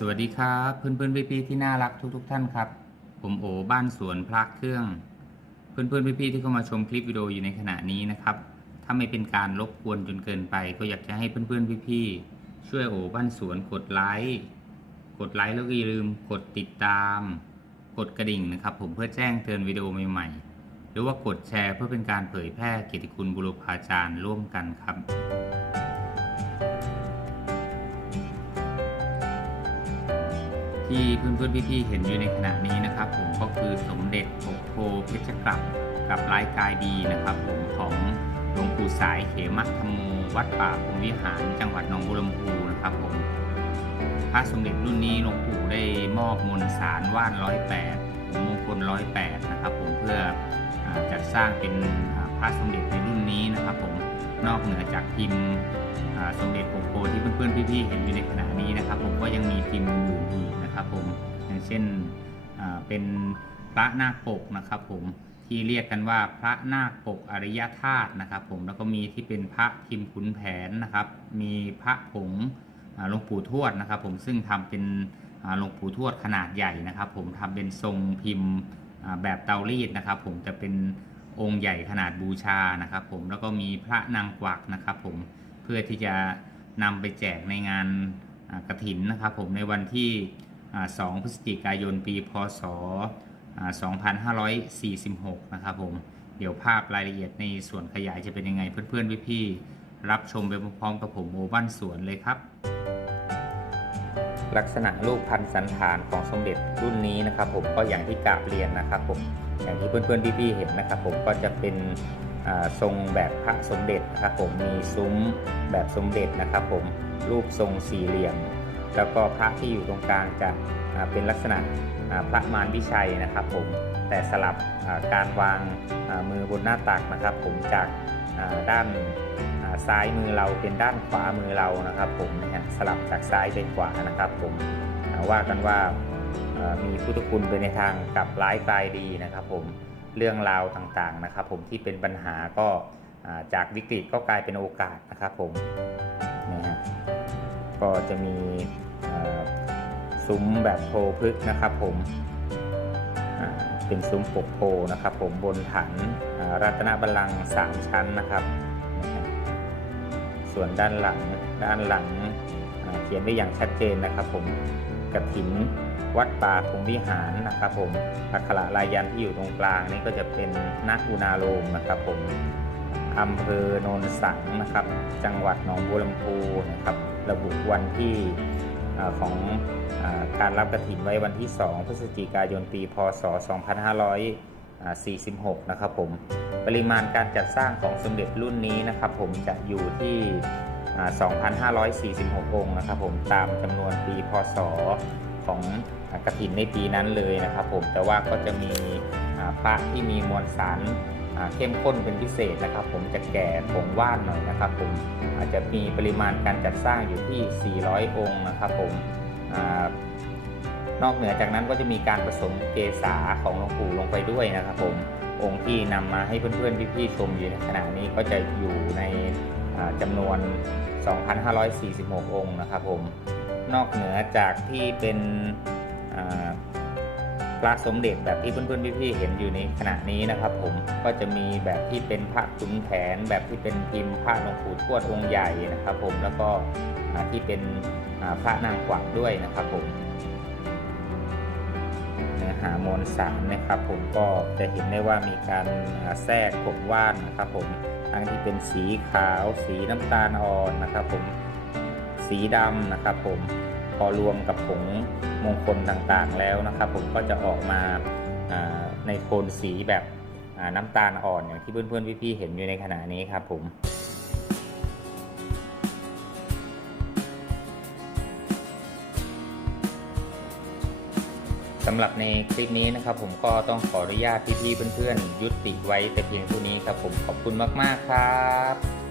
สวัสดีครับเพื่อนเพื่อนพี่พี่ๆที่น่ารักทุกทท่านครับ ผมโอบ้านสวนพระเครื่อง เพื่อนเพื่อนพี่พี่ๆที่เข้ามาชมคลิปวิดีโออยู่ในขณะนี้นะครับ ถ้าไม่เป็นการรบกวนจนเกินไป ก็อยากจะให้เพื่อนเพื่อนพี่พี่ๆช่วยโอบ้านสวนกดไลค์กดไลค์แล้วก็อย่าลืมกดติดตาม กดกระดิ่งนะครับ ผมเพื่อแจ้งเตือนวิดีโอใหม่ๆ หรือว่ากดแชร์เพื่อเป็นการเผยแพร่เกียรติคุณบุรพาจารย์ร่วมกันครับ ที่เพื่อนๆพี่ๆเห็นอยู่ในขณะนี้นะครับผมก็คือสมเด็จปกโพเพชรกลับกับลายกายดีนะครับผมของหลวงปู่สายเขมัธรรมโมวัดป่าพรหมวิหารจังหวัดหนองบัวลำพูนะครับผมพระสมเด็จรุ่นนี้หลวงปู่ได้มอบมนสารว่านร้อยแปดมงคลร้อยแปดนะครับผมเพื่อจัดสร้างเป็นพระสมเด็จในรุ่นนี้นะครับผมนอกเหนือจากพิมพ์สมเด็จปกโพที่เพื่อนๆพี่ๆเห็นอยู่ในขณะนี้นะครับ ผมก็ยังมีพิมพ์ เป็นพระนาคปกนะครับผมที่เรียกกันว่าพระนาคปกอริยธาตุนะครับ ผมแล้วก็มีที่เป็นพระพิมพ์ขุนแผนนะครับ มีพระผงหลวงปู่ทวดนะครับ ผมซึ่งทำเป็นหลวงปู่ทวดขนาดใหญ่นะครับ ผมทำเป็นทรงพิมพ์แบบเตารีดนะครับ ผมจะเป็นองค์ใหญ่ขนาดบูชานะครับ ผมแล้วก็มีพระนางกวักนะครับ ผมเพื่อที่จะนำไปแจกในงานกระถินนะครับ ผมในวันที่ 2 พฤศจิกายนปีพศ 2546 นะครับผม เดี๋ยวภาพรายละเอียดในส่วนขยายจะเป็นยังไง เพื่อนๆพี่ๆรับชมไปพร้อมๆกับผมโอบ้านสวนเลยครับ ลักษณะรูปพันธสันฐานของสมเด็จรุ่นนี้นะครับผมก็อย่างที่กราบเรียนนะครับผมอย่างที่เพื่อนๆพี่ๆเห็นนะครับผมก็จะเป็นทรงแบบพระสมเด็จนะครับผมมีซุ้มแบบสมเด็จนะครับผมรูปทรงสี่เหลี่ยม แล้วก็พระที่อยู่ตรงกลางจะเป็นลักษณะพระมารวิชัยนะครับผมแต่สลับการวางมือบนหน้าตักนะครับ ผมจากด้านซ้ายมือเราเป็นด้านขวามือเรานะครับ ผมนะฮะสลับจากซ้ายไปขวานะครับ ผมว่ากันว่ามีพุทธคุณไปในทางกลับร้ายกลายดีนะครับ ผมเรื่องราวต่างๆนะครับ ผมที่เป็นปัญหาก็จากวิกฤตก็กลายเป็นโอกาสนะครับ ผม ก็จะมีซุ้มแบบโพพฤกนะครับผมเป็นซุ้มปกโพนะครับ ผมบนฐานรัตนบัลลังก์สามชั้นนะครับ ส่วนด้านหลังด้านหลังเขียนได้อย่างชัดเจนนะครับ ผมกระถินวัดป่าพรหมวิหารนะครับ ผมอักขระลายยันที่อยู่ตรงกลางนี่ก็จะเป็นนักอุณาโลมนะครับ ผมอำเภอโนนสังนะครับ จังหวัดหนองบัวลำพูนะครับ ระบุวันที่ของการรับกระถินไว้วันที่ 2 พฤศจิกายนปี พศ 2546 นะครับผม ปริมาณการจัดสร้างของสมเด็จรุ่นนี้นะครับผมจะอยู่ที่ 2,546 องค์นะครับผมตามจำนวนปี พศ ของกระถินในปีนั้นเลยนะครับผม แต่ว่าก็จะมีพระที่มีมวลสาร เข้มข้นเป็นพิเศษนะครับ ผมจะแก่ผงว่านหน่อยนะครับ ผมอาจจะมีปริมาณการจัดสร้างอยู่ที่ 400 องค์นะครับ ผมอนอกเหนือจากนั้นก็จะมีการผสมเกษาของหลวงปู่ลงไปด้วยนะครับ ผมองค์ที่นำมาให้เพื่อนๆพี่ๆชมอยู่ในขณะนี้ก็จะอยู่ในอ่าจำนวน 2,546 องค์นะครับ ผมนอกเหนือจากที่เป็น พระสมเด็จแบบที่เพื่อนๆพี่ๆเห็นอยู่ในขณะนี้นะครับ ผมก็จะมีแบบที่เป็นพระขุนแผน แบบที่เป็นพิมพ์พระหลวงปู่ทวดองค์ใหญ่นะครับ ผมแล้วก็ที่เป็นพระนางกวักด้วยนะครับผมเนื้อหามวลสารนะครับ ผมก็จะเห็นได้ว่ามีการแทรกผมว่านนะครับผมทั้งที่เป็นสีขาวสีน้ำตาลอ่อนนะครับ ผมสีดำนะครับ ผมพอรวมกับผง มงคลต่างๆแล้วนะครับ ผมก็จะออกมาในโทนสีแบบน้ำตาลอ่อนอย่างที่เพื่อนๆพี่ๆเห็นอยู่ในขณะนี้ครับผมสำหรับในคลิปนี้นะครับ ผมก็ต้องขออนุญาตพี่ๆเพื่อนๆ ยุติไว้แต่เพียงเท่านี้ครับผมขอบคุณมากๆครับ